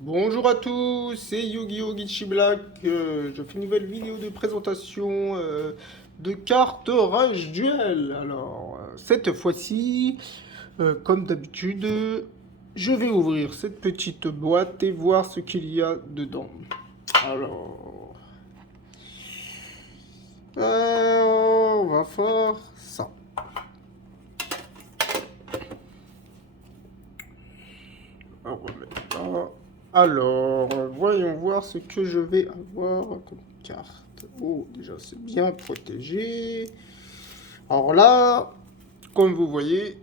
Bonjour à tous, c'est Yu-Gi-Oh! Geechi Black. Je fais une nouvelle vidéo de présentation de cartes Rage Duel. Alors, cette fois-ci, comme d'habitude, je vais ouvrir cette petite boîte et voir ce qu'il y a dedans. Alors, on va faire ça. On remet ça. Alors, voyons voir ce que je vais avoir comme carte. Oh, déjà, c'est bien protégé. Alors là, comme vous voyez,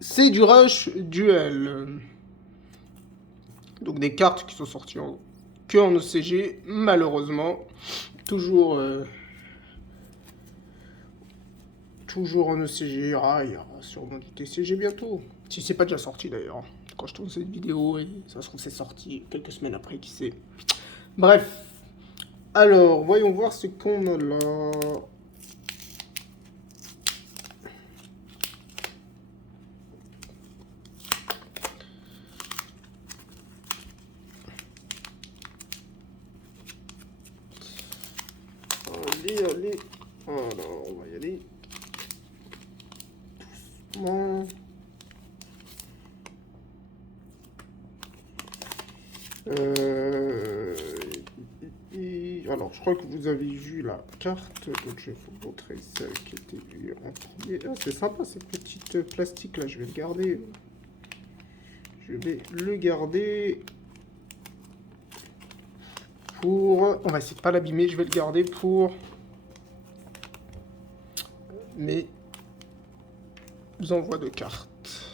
c'est du Rush Duel. Donc des cartes qui sont sorties que en OCG, malheureusement. Toujours, toujours en OCG. Ah, il y aura sûrement du TCG bientôt. Si c'est pas déjà sorti d'ailleurs. Quand je tourne cette vidéo, et ça se trouve c'est sorti quelques semaines après, qui sait. Bref. Alors, voyons voir ce qu'on a là. Allez, allez. Alors, on va y aller. Doucement. Alors, je crois que vous avez vu la carte, donc je vais vous montrer celle qui était vue en premier. Ah, c'est sympa cette petite plastique là, je vais le garder. Je vais le garder pour... On va essayer de pas l'abîmer, je vais le garder pour mes envois de cartes.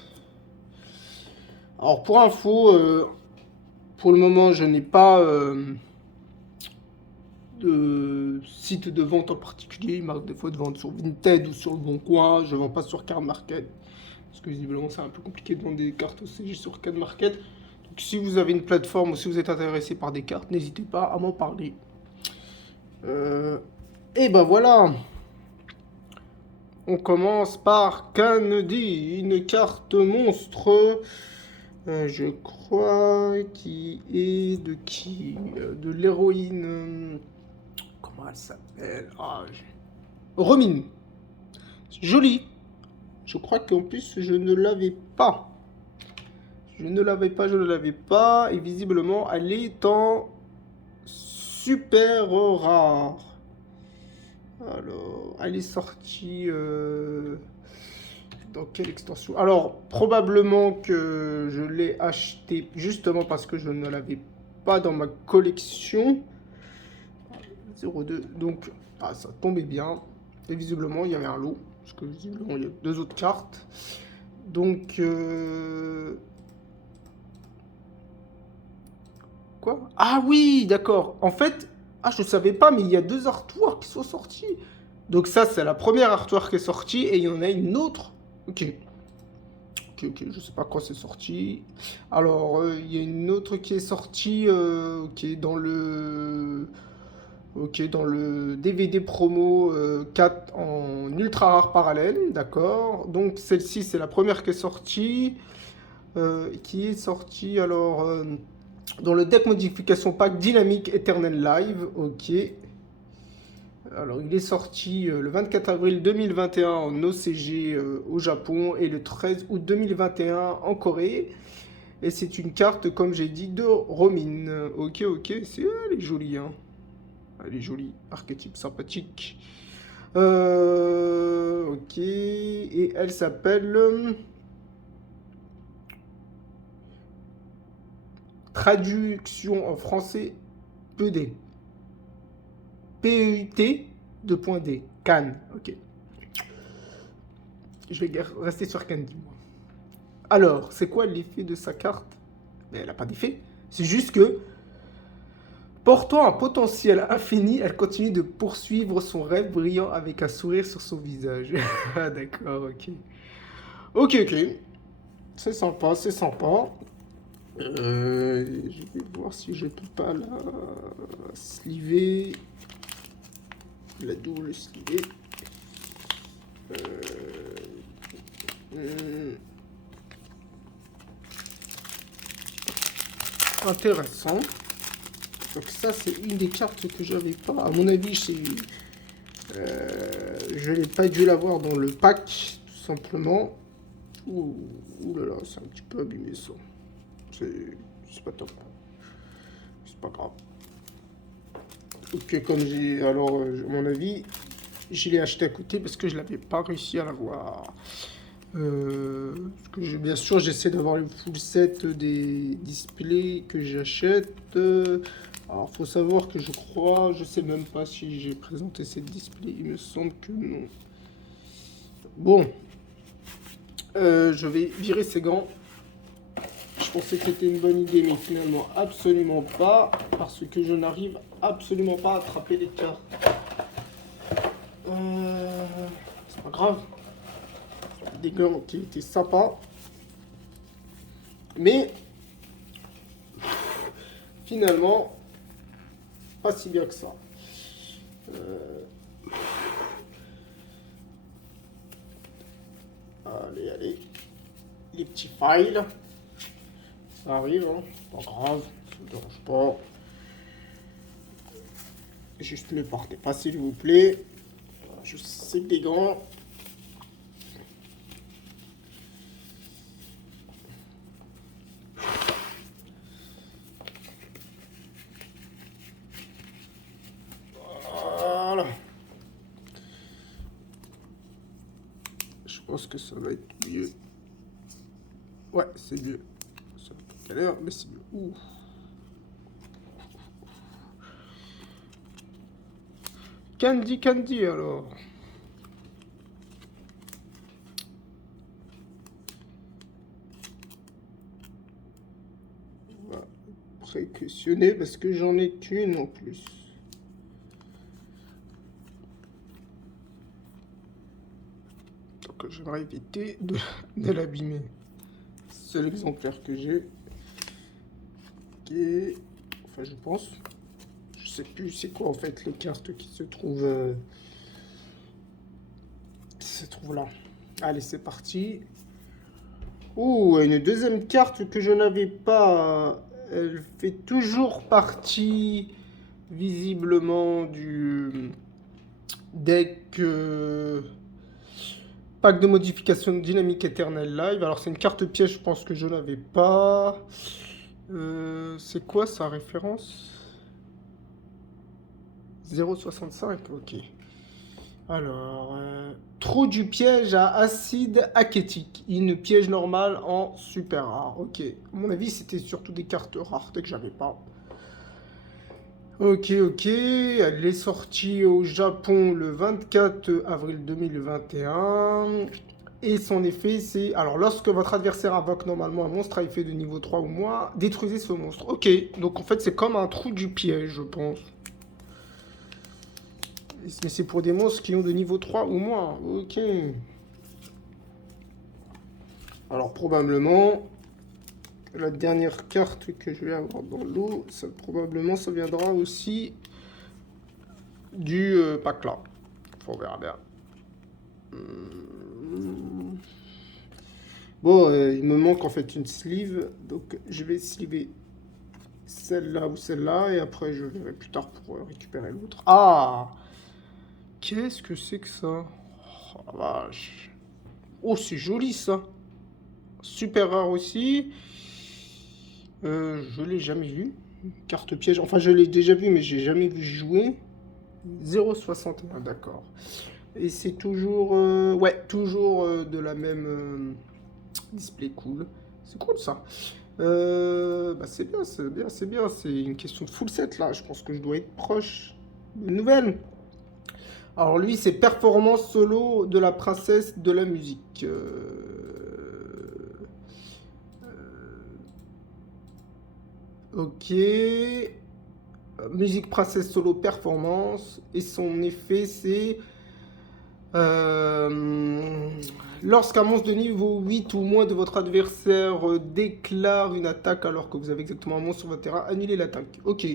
Alors, pour info, pour le moment, je n'ai pas... de site de vente en particulier. Il m'arrive des fois de vendre sur Vinted ou sur le Bon Coin. Je ne vends pas sur Card Market. Parce que visiblement, c'est un peu compliqué de vendre des cartes OCG sur Card Market. Donc, si vous avez une plateforme ou si vous êtes intéressé par des cartes, n'hésitez pas à m'en parler. Et ben voilà. On commence par Kennedy, une carte monstre. Je crois qui est de qui De l'héroïne. Comment elle s'appelle? Romine. Jolie. Je crois qu'en plus, je ne l'avais pas. Je ne l'avais pas. Et visiblement, elle est en super rare. Alors, elle est sortie dans quelle extension? Alors, probablement que je l'ai acheté justement parce que je ne l'avais pas dans ma collection. 02. Donc, ça tombait bien. Et visiblement, il y avait un lot. Parce que visiblement, il y a deux autres cartes. Donc, quoi? Ah oui, d'accord. En fait, je ne savais pas, mais il y a deux artworks qui sont sortis. Donc ça, c'est la première artwork qui est sortie. Et il y en a une autre. Ok. Ok, je sais pas quand c'est sorti. Alors, il y a une autre qui est sortie, qui est dans le... Ok, dans le DVD promo 4 en ultra rare parallèle, d'accord. Donc celle-ci, c'est la première qui est sortie alors dans le deck modification pack dynamique Eternal Live, ok. Alors il est sorti le 24 avril 2021 en OCG au Japon et le 13 août 2021 en Corée. Et c'est une carte, comme j'ai dit, de Romine. Ok, elle est jolie, hein. Elle est jolie, archétype sympathique. Ok, et elle s'appelle traduction en français PED. PEUT, 2.D. Cannes, ok. Je vais rester sur Candy, moi. Alors, c'est quoi l'effet de sa carte? Mais elle n'a pas d'effet. C'est juste que, portant un potentiel infini, elle continue de poursuivre son rêve brillant avec un sourire sur son visage. Ah, d'accord, ok. Ok. C'est sympa, c'est sympa. Je vais voir si je peux pas la sliver. La double sliver. Intéressant. Donc ça, c'est une des cartes que j'avais pas. À mon avis, je n'ai pas dû l'avoir dans le pack, tout simplement. Ouh, ouh là là, c'est un petit peu abîmé ça. C'est pas top. C'est pas grave. Ok, comme j'ai... Alors, à mon avis, je l'ai acheté à côté parce que je l'avais pas réussi à l'avoir. Parce que bien sûr, j'essaie d'avoir le full set des displays que j'achète. Alors, faut savoir que je sais même pas si j'ai présenté cette display. Il me semble que non. Bon, je vais virer ces gants. Je pensais que c'était une bonne idée, mais finalement absolument pas, parce que je n'arrive absolument pas à attraper les cartes. C'est pas grave. Des gants qui étaient sympas, mais finalement pas si bien que ça. Allez, allez, les petits files, ça arrive, hein. Pas grave, ça ne dérange pas. Juste ne partez pas s'il vous plaît. Je sais que des gants. Voilà. Je pense que ça va être mieux. Ouais, c'est mieux. Ça va pas quelle heure, mais c'est mieux. Ouh. Candy alors. On va précautionner parce que j'en ai qu'une en plus. Donc j'aimerais éviter de l'abîmer. C'est l'exemplaire que j'ai. Ok. Enfin, je pense. Je sais plus c'est quoi en fait les cartes qui se trouvent là. Allez, c'est parti. Oh, une deuxième carte que je n'avais pas. Elle fait toujours partie visiblement du deck pack de modification dynamique éternelle live. Alors c'est une carte piège, je pense que je n'avais pas. C'est quoi sa référence? 0,65, ok. Alors, trou du piège à acide acétique. Une piège normale en super rare. Ok. À mon avis, c'était surtout des cartes rares que j'avais pas. Ok, ok. Elle est sortie au Japon le 24 avril 2021. Et son effet, c'est... Alors, lorsque votre adversaire invoque normalement un monstre à effet de niveau 3 ou moins, détruisez ce monstre. Ok. Donc, en fait, c'est comme un trou du piège, je pense. Mais c'est pour des monstres qui ont de niveau 3 ou moins. Ok. Alors probablement, la dernière carte que je vais avoir dans l'eau, ça probablement ça viendra aussi du pack là. On verra bien. Bon, il me manque en fait une sleeve. Donc je vais sleever celle-là ou celle-là. Et après je verrai plus tard pour récupérer l'autre. Ah! Qu'est-ce que c'est que ça? Oh la vache. Oh, c'est joli ça. Super rare aussi. Je l'ai jamais vu. Carte piège. Enfin, je l'ai déjà vu, mais j'ai jamais vu jouer. 0,61, d'accord. Et c'est toujours... ouais, toujours de la même display cool. C'est cool ça. Bah, c'est bien, c'est bien, c'est bien. C'est une question de full set là. Je pense que je dois être proche d'une nouvelle. Alors lui, c'est performance solo de la princesse de la musique. Ok. Musique princesse solo performance. Et son effet, c'est... lorsqu'un monstre de niveau 8 ou moins de votre adversaire déclare une attaque alors que vous avez exactement un monstre sur votre terrain, annulez l'attaque. Ok.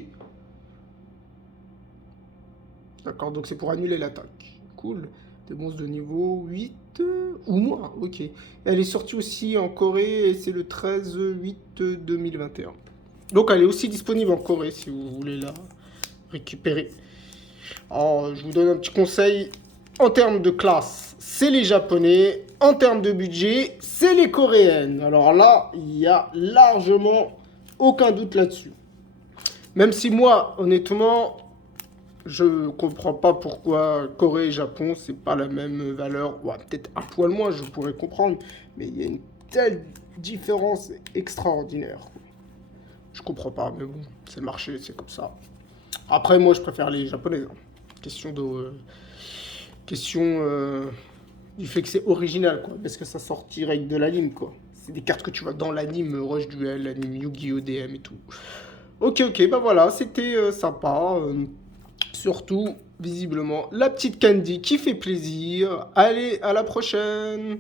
D'accord, donc c'est pour annuler l'attaque. Cool. Des monstres de niveau 8 ou moins. Ok. Elle est sortie aussi en Corée et c'est le 13-8-2021. Donc elle est aussi disponible en Corée si vous voulez la récupérer. Alors, je vous donne un petit conseil. En termes de classe, c'est les Japonais. En termes de budget, c'est les Coréennes. Alors là, il y a largement aucun doute là-dessus. Même si moi, honnêtement, je comprends pas pourquoi Corée et Japon, c'est pas la même valeur. Ouais, peut-être un poil moins, je pourrais comprendre. Mais il y a une telle différence extraordinaire. Je comprends pas, mais bon, c'est le marché, c'est comme ça. Après, moi, je préfère les Japonais. Hein. Question de... question du fait que c'est original, quoi. Parce que ça sort direct de l'anime, quoi. C'est des cartes que tu vois dans l'anime Rush Duel, l'anime Yu-Gi-Oh! DM et tout. Ok, ok, bah voilà, c'était sympa. Surtout, visiblement, la petite Candy qui fait plaisir. Allez, à la prochaine!